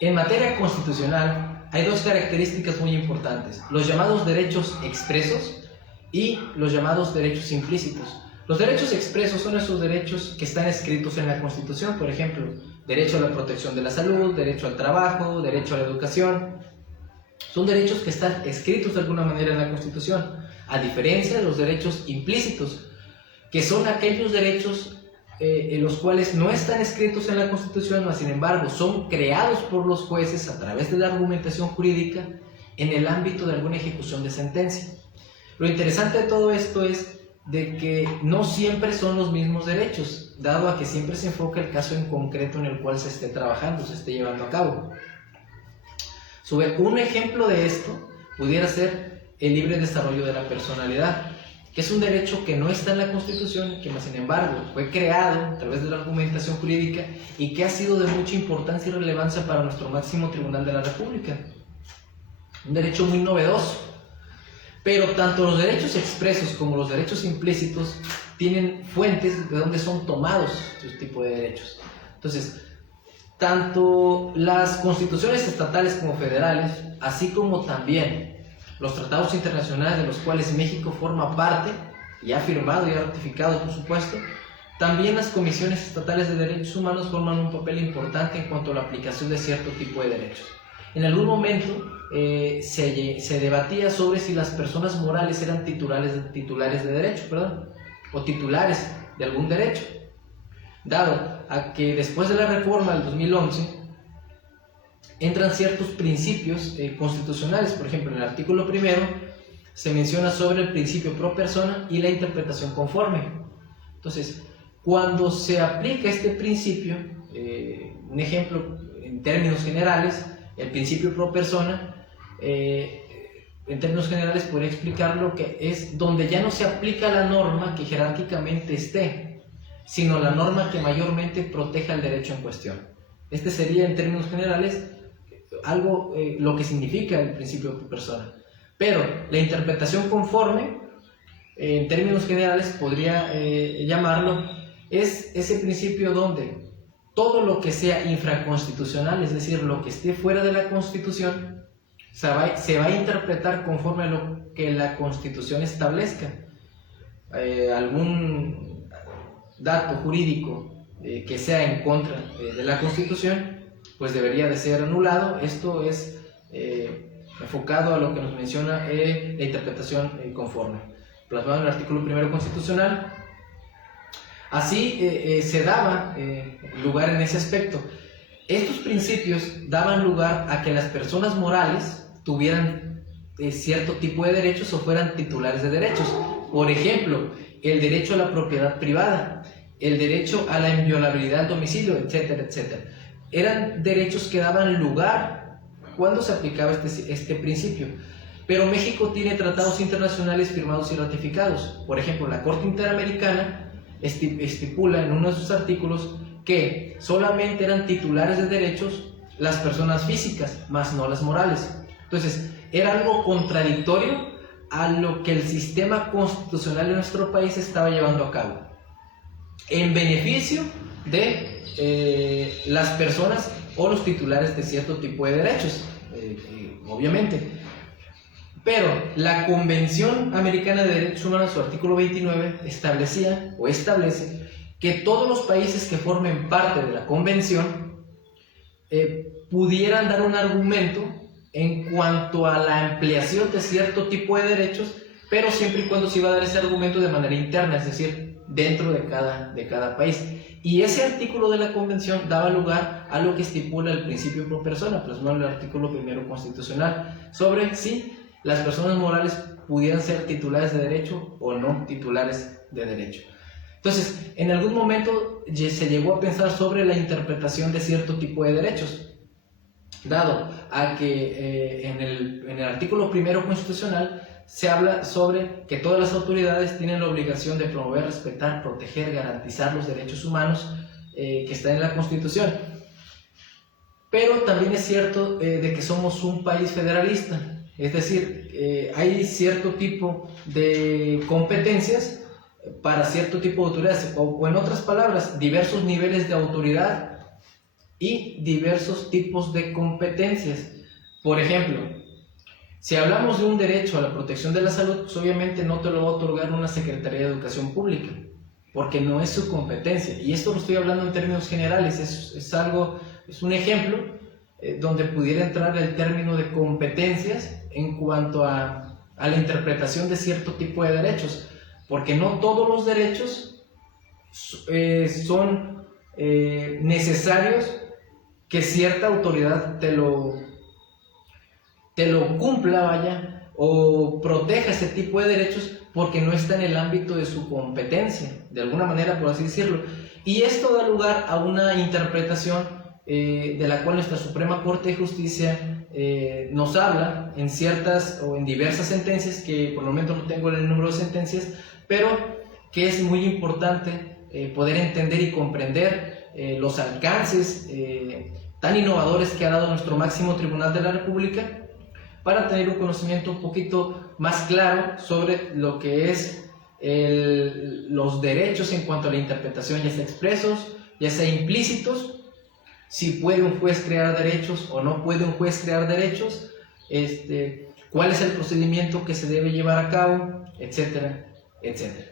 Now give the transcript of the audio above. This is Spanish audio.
En materia constitucional hay dos características muy importantes: los llamados derechos expresos y los llamados derechos implícitos. Los derechos expresos son esos derechos que están escritos en la Constitución, por ejemplo, derecho a la protección de la salud, derecho al trabajo, derecho a la educación. Son derechos que están escritos de alguna manera en la Constitución, a diferencia de los derechos implícitos, que son aquellos derechos en los cuales no están escritos en la Constitución, mas sin embargo son creados por los jueces a través de la argumentación jurídica en el ámbito de alguna ejecución de sentencia. Lo interesante de todo esto es de que no siempre son los mismos derechos, dado a que siempre se enfoca el caso en concreto en el cual se esté trabajando, se esté llevando a cabo. Un ejemplo de esto pudiera ser el libre desarrollo de la personalidad, que es un derecho que no está en la Constitución, que más sin embargo fue creado a través de la argumentación jurídica y que ha sido de mucha importancia y relevancia para nuestro máximo tribunal de la República. Un derecho muy novedoso. Pero tanto los derechos expresos como los derechos implícitos tienen fuentes de donde son tomados estos tipos de derechos. Entonces, tanto las constituciones estatales como federales, así como también los tratados internacionales de los cuales México forma parte, y ha firmado y ha ratificado, por supuesto, también las comisiones estatales de derechos humanos forman un papel importante en cuanto a la aplicación de cierto tipo de derechos. En algún momento se debatía sobre si las personas morales eran titulares de derecho, o titulares de algún derecho, dado a que después de la reforma del 2011 entran ciertos principios constitucionales. Por ejemplo, en el artículo primero se menciona sobre el principio pro persona y la interpretación conforme. Entonces, cuando se aplica este principio, un ejemplo en términos generales, el principio pro persona, en términos generales podría explicar lo que es donde ya no se aplica la norma que jerárquicamente esté, sino la norma que mayormente proteja el derecho en cuestión. Este sería, en términos generales, algo lo que significa el principio pro persona. Pero la interpretación conforme, en términos generales podría llamarlo, es ese principio donde todo lo que sea infraconstitucional, es decir, lo que esté fuera de la Constitución, se va a interpretar conforme a lo que la Constitución establezca. Algún dato jurídico que sea en contra de la Constitución, pues debería de ser anulado. Esto es enfocado a lo que nos menciona la interpretación conforme, plasmado en el artículo primero constitucional. Así se daba lugar en ese aspecto. Estos principios daban lugar a que las personas morales tuvieran cierto tipo de derechos o fueran titulares de derechos. Por ejemplo, el derecho a la propiedad privada, el derecho a la inviolabilidad del domicilio, etcétera, etcétera. Eran derechos que daban lugar cuando se aplicaba este principio. Pero México tiene tratados internacionales firmados y ratificados. Por ejemplo, la Corte Interamericana estipula en uno de sus artículos que solamente eran titulares de derechos las personas físicas, más no las morales. Entonces, era algo contradictorio a lo que el sistema constitucional de nuestro país estaba llevando a cabo, en beneficio de las personas o los titulares de cierto tipo de derechos, obviamente. Pero la Convención Americana de Derechos Humanos, su artículo 29, establecía o establece que todos los países que formen parte de la Convención pudieran dar un argumento en cuanto a la ampliación de cierto tipo de derechos, pero siempre y cuando se iba a dar ese argumento de manera interna, es decir, dentro de cada país. Y ese artículo de la Convención daba lugar a lo que estipula el principio pro persona, plasmado en el artículo primero constitucional, sobre si las personas morales pudieran ser titulares de derecho o no titulares de derecho. Entonces, en algún momento se llegó a pensar sobre la interpretación de cierto tipo de derechos, dado a que en el artículo primero constitucional se habla sobre que todas las autoridades tienen la obligación de promover, respetar, proteger, garantizar los derechos humanos que están en la Constitución. Pero también es cierto de que somos un país federalista. Es decir, hay cierto tipo de competencias para cierto tipo de autoridades, o en otras palabras, diversos niveles de autoridad y diversos tipos de competencias. Por ejemplo, si hablamos de un derecho a la protección de la salud, pues obviamente no te lo va a otorgar una Secretaría de Educación Pública, porque no es su competencia. Y esto lo estoy hablando en términos generales, es un ejemplo donde pudiera entrar el término de competencias en cuanto a la interpretación de cierto tipo de derechos, porque no todos los derechos son necesarios que cierta autoridad te lo cumpla, vaya, o proteja ese tipo de derechos, porque no está en el ámbito de su competencia, de alguna manera, por así decirlo. Y esto da lugar a una interpretación de la cual nuestra Suprema Corte de Justicia nos habla en ciertas o en diversas sentencias, que por el momento no tengo el número de sentencias, pero que es muy importante poder entender y comprender los alcances tan innovadores que ha dado nuestro máximo tribunal de la República, para tener un conocimiento un poquito más claro sobre lo que es los derechos en cuanto a la interpretación, ya sea expresos, ya sea implícitos, si puede un juez crear derechos o no puede un juez crear derechos, cuál es el procedimiento que se debe llevar a cabo, etcétera, etcétera.